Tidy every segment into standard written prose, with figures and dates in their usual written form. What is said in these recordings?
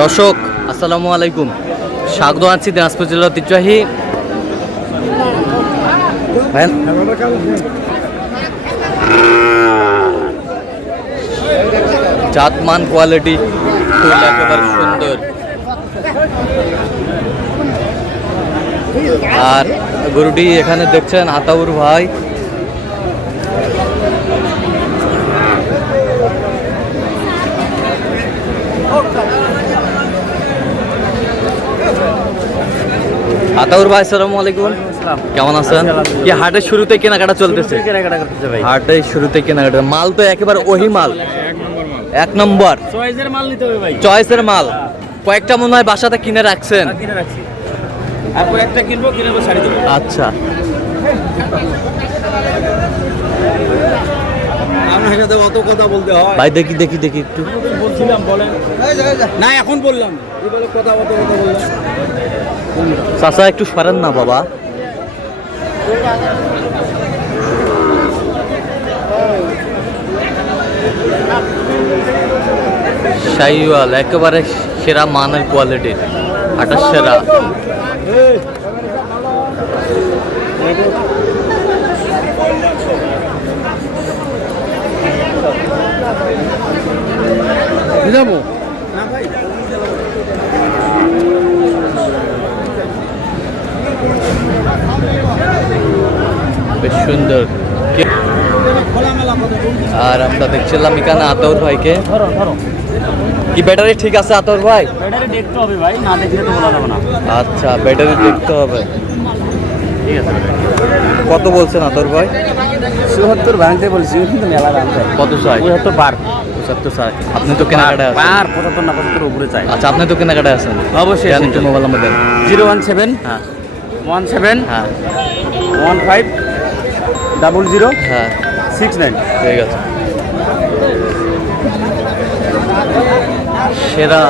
দর্শক আসসালামু আলাইকুম, স্বাগত আছি দিনাজপুর জেলার ঐতিহ্যবাহী জাতমান কোয়ালিটি ফুল একেবারে সুন্দর। আর গরুটি এখানে দেখছেন আতাউর ভাই। আতাউর ভাই আসসালামু আলাইকুম, কেমন আছেন? কি হাটের শুরুতে কেনাকাটা চলতেছে? হাটের শুরুতে কেনাকাটা, মাল তো একেবারে ওহি মাল, এক নম্বর চয়েসের মাল নিতে হবে ভাই, চয়েসের মাল। কয়েকটা মনে হয় বাসাতে কিনে রাখছেন? কিনে রাখছি, আর কয়েকটা কিনবো, কিনে শাড়ি দেবো। আচ্ছা, আপনার সাথে অত কথা বলতে হয় ভাই? দেখি দেখি দেখি একটু বলছিলাম, বলেন না এখন বললাম কথা বললাম। চাচা একটু সরেন না বাবা। শাহিওয়াল একেবারে সেরা মানের কোয়ালিটির, হাটার সেরা। যাবো বেশ সুন্দর। আর আমরা দেখছিলাম এখানে আতাউর ভাইকে। কি ব্যাটারি ঠিক আছে আতাউর ভাই? ব্যাটারি দেখতে হবে ভাই, না দেখলে তো বলা যাবে না। আচ্ছা, ব্যাটারি দেখতে হবে, ঠিক আছে। কত বলছেন আতাউর ভাই? ৭৪ ভাঙতে বলছি, কিন্তু মেলা দাম চাই। কত চাই? ৭৪ পার। ৭৪ চাই। আপনি তো কেনাকাটায় আছেন? পার ৭৫ না ৭৫ উপরে চাই। আচ্ছা, আপনি তো কেনাকাটায় আছেন? অবশ্যই। একটু মোবাইল নাম্বার দেন। 017 হ্যাঁ 17 হ্যাঁ 15 00 হ্যাঁ 69। ঠিক আছে। সেরা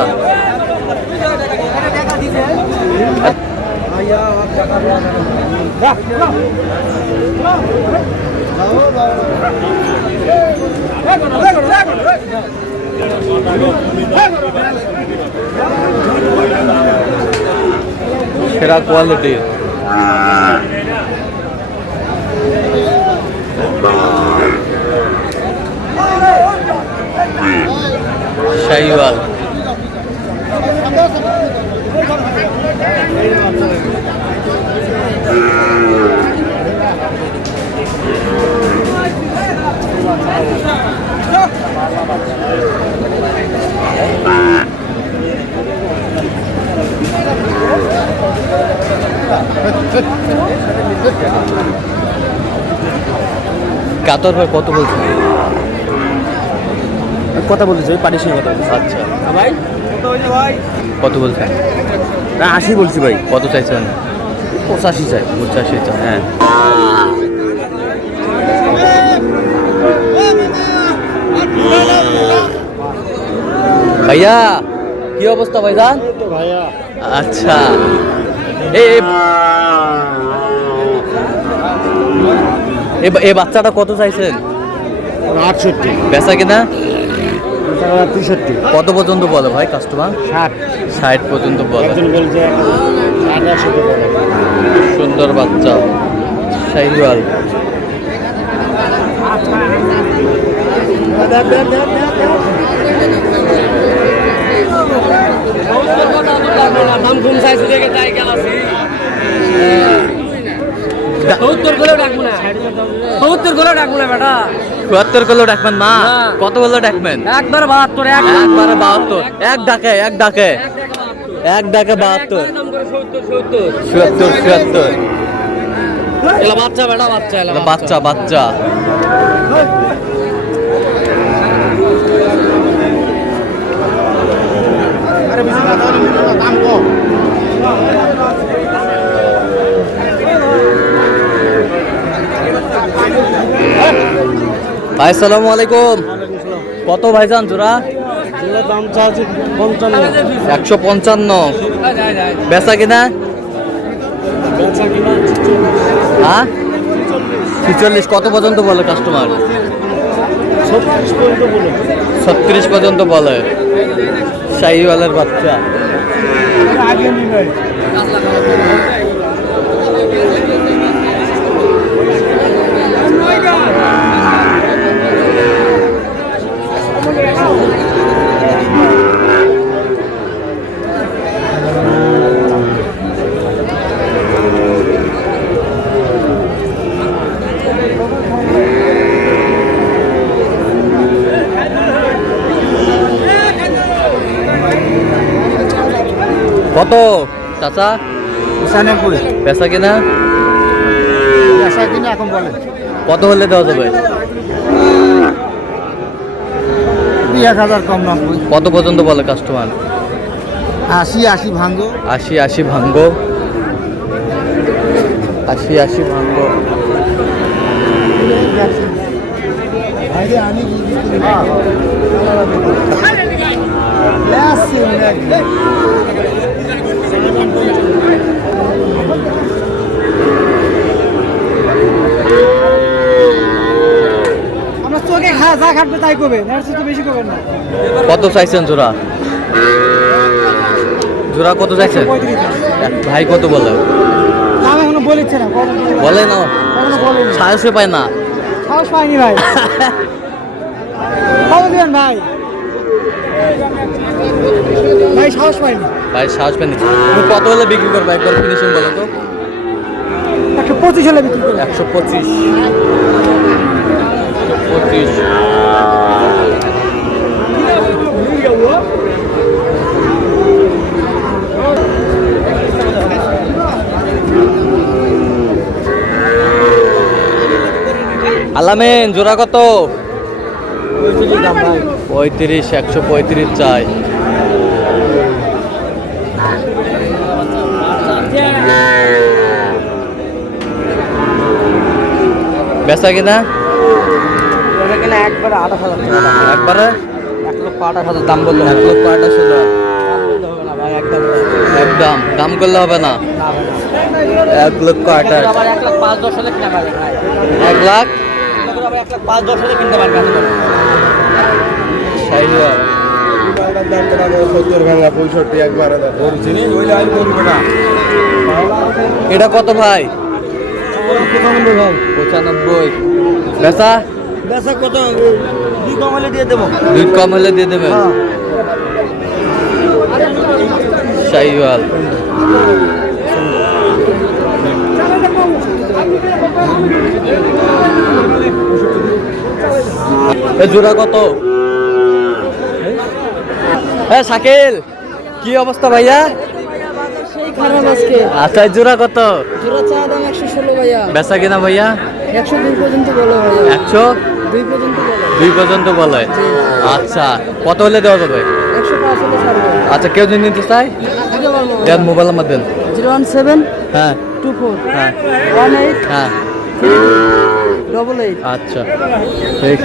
সেরা কোয়ালিটির শাহিওয়াল। কাতর ভাই কত বলছেন? কথা বলেছি, ওই পানির সঙ্গে কথা বলছি। আচ্ছা ভাই কত হয়েছে ভাই? কত বলছেন? না 80 বলছি ভাই। কত চাইছেন? 85 চাই। 85 চাই। হ্যাঁ ভাইয়া কি অবস্থা ভাইজান? ভাইয়া আচ্ছা, এই বাচ্চাটা কত চাইছেন? 68 বেচা কিনা 63 কত পর্যন্ত বলে ভাই কাস্টমার? 60 পর্যন্ত বলে। একজন বলছে 68 বলে। সুন্দর বাচ্চা শাহিওয়াল। দাম কম চাইছে দেখে তাই গেলাছি। 70 গুলো ডাকবো না, 70 গুলো ডাকবো না বেটা। ৭৪ করলেও ডাকবেন না? কত বললেও ডাকবেন? একবার 72, একবারে 72। এক ডাকে 72। ৭৪ ৭৪। এলা বাচ্চা বেটা, বাচ্চা এলা বাচ্চা বাচ্চা। দাম কম। ভাই আসসালামু আলাইকুম, কত ভাইজান জোড়া? দাম চাচ্ছি 55। 155। বেচা কিনা? হ্যাঁ 46। কত পর্যন্ত বলে কাস্টমার? 36 পর্যন্ত বলে। 36 পর্যন্ত বলে। শাহিওয়ালের বাচ্চা। কত চাচা? 95। পেশা কিনা পেশা কিনা এখন বলেন কত হলে দেওয়া যাবে? 1000 কম 90। কত পর্যন্ত বলে কাস্টমার? 80 ভাঙ্গো। 80 ভাঙ্গো। 80 ভাঙ্গো। আমরা চোখে যা খাটবে তাই করবে, বেশি করবেন না। কত চাইছেন জোড়া? জোড়া কত চাইছেন? ভাই কত বলে? দাম এখনো বলেছে না। বলে না, সাহসে পায় না। সাহস পাইনি ভাই। কত দিবেন ভাই? ভাই সাহস পাইনি। ভাই সাহস পায়নি। তুমি কত হলে বিক্রি করবে একবার ফিনিশিং বলো তো? 125 হলে বিক্রি করবে। 125। 125। আলামেন জোড়া কত? 35। 135 চাই। বেচা কিনা একবারে 28,000 টাকা। একবারে 1,28,000 দাম বললো। 1,28,000 একদম একদম দাম করলে হবে না। 1,28,000। 1,05,10 হলে কিনা পাবে ভাই। 1 লাখ 1,05,10 হলে কিনতে পারবে। শাহিওয়াল। এটা কত ভাই? 95। বেচা বেচা কত? 2 কম হলে দিয়ে দেবো। 2 কম হলে দিয়ে দেবেন। শাহিওয়াল। জোড়া কত? হ্যাঁ শাকিল, কি অবস্থা ভাইয়া? সেই খারাপ আজকে। আচ্ছা জোড়া কত? জোড়া চা দাম 116 ভাইয়া। বেচা কিনা ভাইয়া? 102 পর্যন্ত বলে ভাইয়া। 102 পর্যন্ত বলে। 2 পর্যন্ত বলে। আচ্ছা কত হলে দেওয়া যাবে? 105 হলে ছাড়বো। আচ্ছা কেউ যদি নিতে চায় দেন, মোবাইল নাম্বার দেন। 017 হ্যাঁ 24 হ্যাঁ 18 হ্যাঁ 88। আচ্ছা ঠিক।